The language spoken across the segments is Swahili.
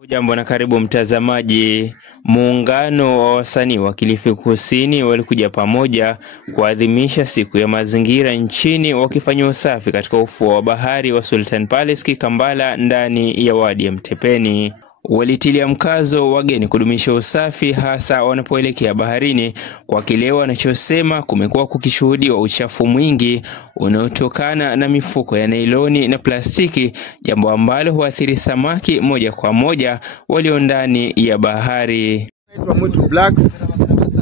Hujambo na karibu mtazamaji. Muungano wa wasanii wa Kilifi Kusini walikuja pamoja kuadhimisha siku ya mazingira nchini wakifanya usafi katika ufuo wa bahari wa Sultan Palace Kikambala ndani ya wadi ya Mtepeni. Walitilia mkazo wageni kudumisha usafi hasa wanapoelekea baharini kwa kile wanachosema kumekuwa kukishuhudiwa uchafu mwingi unaotokana na mifuko ya nailoni na plastiki, jambo ambalo huathiri samaki moja kwa moja walio ndani ya bahari. Naitwa Mwitu Blacks,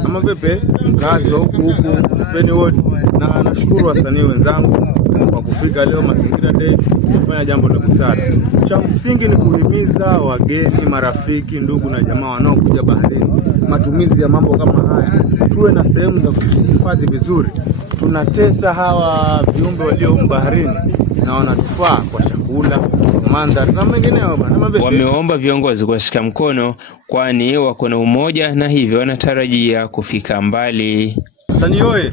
ama pepe mkazi wa huku Mtepeni Ward, na nashukuru wasanii wenzangu kwa kufika leo Mazingira Day kufanya jambo la busara. Cha msingi ni kuhimiza wageni, marafiki, ndugu na jamaa wanaokuja baharini matumizi ya mambo kama haya. Tuwe na sehemu za kuhifadhi vizuri. Tunatesa hawa viumbe walio baharini na wanatufaa kwa chakula, mandhari na mengineyo. Wameomba viongozi kuwashika mkono kwani wako na umoja na hivyo wanatarajia kufika mbali. Sani oye.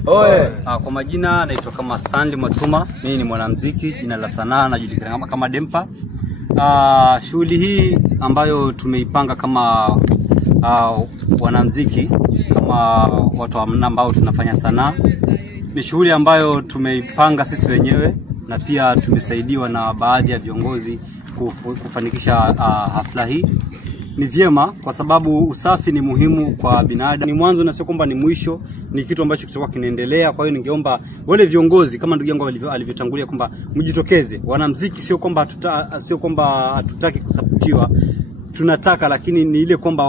Kwa majina naitwa kama Stanley Matuma, mimi ni mwanamuziki, jina la sanaa najulikana kama Dempa. Shughuli hii ambayo tumeipanga kama wanamuziki, kama watu ambao tunafanya sanaa, ni shughuli ambayo tumeipanga sisi wenyewe na pia tumesaidiwa na baadhi ya viongozi kufanikisha hafla hii. Ni vyema kwa sababu usafi ni muhimu kwa binadamu. Ni mwanzo na sio kwamba ni mwisho, ni kitu ambacho kitakuwa kinaendelea. Kwa hiyo ningeomba wale viongozi kama ndugu yangu alivyotangulia kwamba mjitokeze. Wanamuziki sio kwamba hatutaki kusapotiwa, tunataka, lakini ni ile kwamba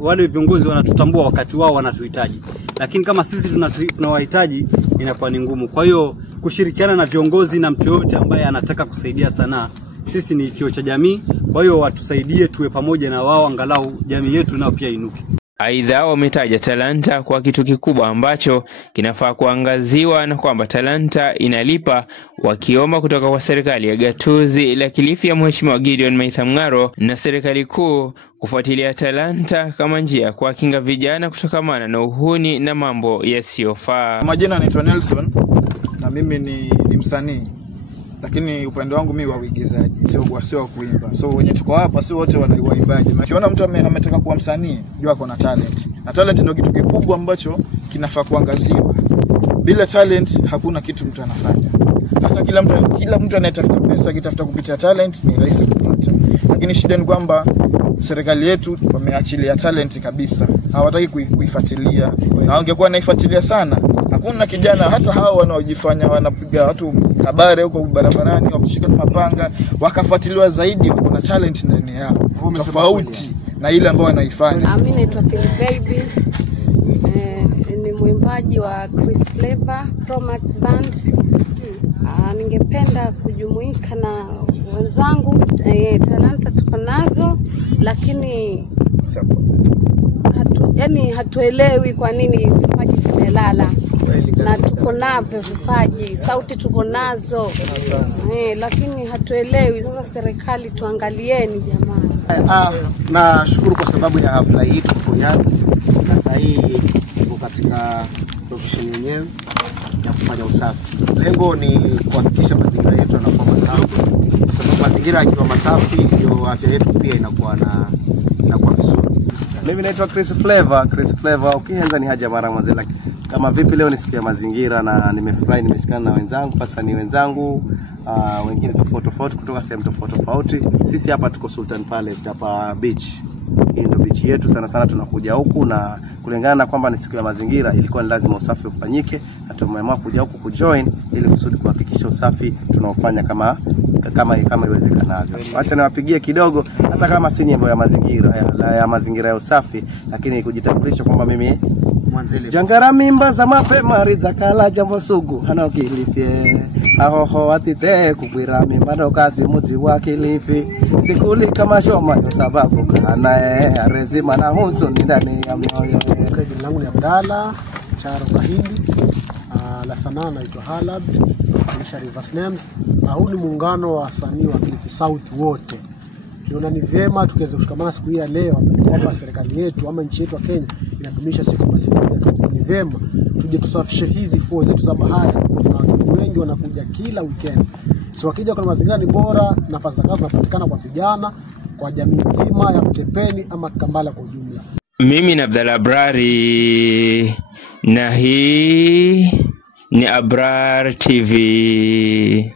wale viongozi wanatutambua wakati wao wanatuhitaji. Lakini kama sisi tunawahitaji inakuwa ni ngumu. Kwa hiyo kushirikiana na viongozi na mtu yote ambaye anataka kusaidia sanaa, sisi ni kioo cha jamii, kwa hiyo watusaidie tuwe pamoja na wao angalau jamii yetu nao pia inuke. Aidha wametaja talanta kwa kitu kikubwa ambacho kinafaa kuangaziwa na kwamba talanta inalipa, wakiomba kutoka kwa serikali ya gatuzi la Kilifi ya Mheshimiwa Gideon Maitha Mng'aro na serikali kuu kufuatilia talanta kama njia kwa kinga vijana kutokamana na uhuni na mambo yasiyofaa. Majina naitwa Nelson na mimi ni msanii, lakini upande wangu mimi wa uigizaji, sio kuimba. So wenye tuko hapa si wote wanaimbaji. Ukiona mtu ametaka kuwa msanii, jua ako na talent. Na talent ndio kitu kikubwa ambacho kinafaa kuangaziwa. Bila talent hakuna kitu mtu anafanya. Hata kila mtu anayetafuta pesa, akitafuta kupitia talent ni rahisi kupata. Lakini shida ni kwamba serikali yetu wameachilia talent kabisa. Hawataki kuifuatilia. Na wangekuwa naifuatilia sana, hakuna kijana hata hao wanaojifanya wanapiga watu habari huko barabarani wakishika mapanga wakafuatiliwa zaidi, wako na talent ndani yao tofauti na ile ambayo wanaifanya. Mimi naitwa Phil Baby, ni mwimbaji wa Chris Flavor Promax Band. Ningependa kujumuika na wenzangu, talanta tuko nazo, lakini hatuelewi kwa nini vipaji vimelala. Na tuko navyo vipaji, sauti tuko nazo, lakini hatuelewi. Sasa serikali tuangalieni jamani. Nashukuru kwa sababu ya hafla hii tulipoanza. Sasa hii tuko katika profession yenyewe ya kufanya usafi. Lengo ni kuhakikisha mazingira yetu yanakuwa masafi, kwa sababu mazingira yakiwa masafi ndio afya yetu pia inakuwa vizuri. Mimi naitwa Chris Flavor. Ukianza ni haja mara moja, lakini kama vipi leo ni siku ya mazingira na nimefurahi nimeshikana na wenzangu, hasa ni wenzangu wengine tofauti kutoka sehemu tofauti. Sisi hapa tuko Sultan Palace hapa beach. Hii ndio beach yetu, sana tunakuja huku, na kulingana na kwamba ni siku ya mazingira ilikuwa ni lazima usafi ufanyike, na tumeamua kuja huku kujoin ili kusudi kuhakikisha usafi tunaofanya kama iwezekanavyo. Acha niwapigie kidogo, hata kama si nyimbo ya mazingira ya usafi, lakini kujitambulisha kwamba mimi mwanzele jangara mimba za mapema rizakala jambo sugu hana Kilifi ahoho atite kukwira mimba ndo kasi muzi wa Kilifi sikuli kama shoma yo sababu kana arezima na husu ndani ya mioyo. Jina langu ni Abdalla Charo Kahindi, la sanaa naitwa Halab na Reverse Names. Huu ni muungano wa wasanii wa Kilifi South wote. Tunaona ni vyema tukiweza kushikamana siku hii ya leo, kwamba serikali yetu ama nchi yetu ya Kenya inadumisha siku mazingira. Ni vyema tuje tusafishe hizi fuo zetu za bahari. Kuna watu wengi wanakuja kila weekend. So wakija kwa mazingira ni bora, nafasi za kazi zinapatikana kwa vijana kwa jamii nzima ya Mtepeni ama Kambala kwa ujumla. Mimi ni Abdalla Abrari na hii ni Abrar TV.